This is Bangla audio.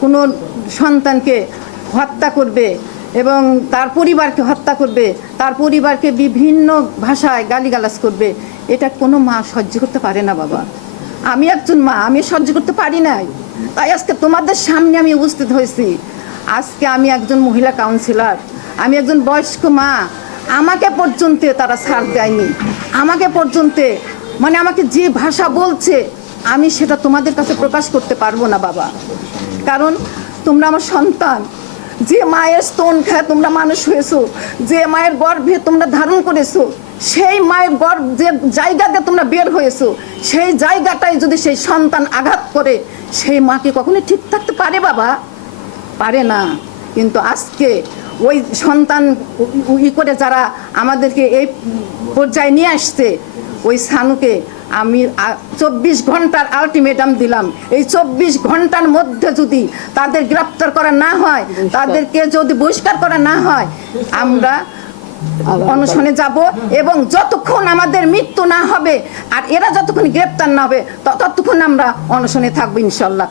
কোনো সন্তানকে হত্যা করবে এবং তার পরিবারকে হত্যা করবে, তার পরিবারকে বিভিন্ন ভাষায় গালিগালাজ করবে, এটা কোনো মা সহ্য করতে পারে না বাবা। আমি একজন মা, আমি সহ্য করতে পারি নাই, তাই আজকে তোমাদের সামনে আমি উপস্থিত হয়েছি। আজকে আমি একজন মহিলা কাউন্সিলর, আমি একজন বয়স্ক মা, আমাকে পর্যন্ত তারা ছাড় দেয়নি, আমাকে পর্যন্ত মানে আমাকে যে ভাষা বলছে আমি সেটা তোমাদের কাছে প্রকাশ করতে পারবো না বাবা। কারণ তোমরা আমার সন্তান, যে মায়ের স্তন খায় তোমরা মানুষ হয়েছো, যে মায়ের গর্ভে তোমরা ধারণ করেছো, সেই মায়ের গর্ভ যে জায়গাতে তোমরা বের হয়েছো, সেই জায়গাটায় যদি সেই সন্তান আঘাত করে, সেই মাকে কখনো ঠিক থাকতে পারে বাবা? পারে না। কিন্তু আজকে ওই সন্তান করে যারা আমাদেরকে এই পর্যায়ে নিয়ে আসছে, ওই সানুকে আমি 24 ঘন্টার আলটিমেটাম দিলাম। এই 24 ঘন্টার মধ্যে যদি তাদের গ্রেপ্তার করা না হয়, তাদেরকে যদি বহিষ্কার করা না হয়, আমরা অনশনে যাব এবং যতক্ষণ আমাদের মৃত্যু না হবে আর এরা যতক্ষণ গ্রেপ্তার না হবে ততক্ষণ আমরা অনশনে থাকবো ইনশাল্লাহ।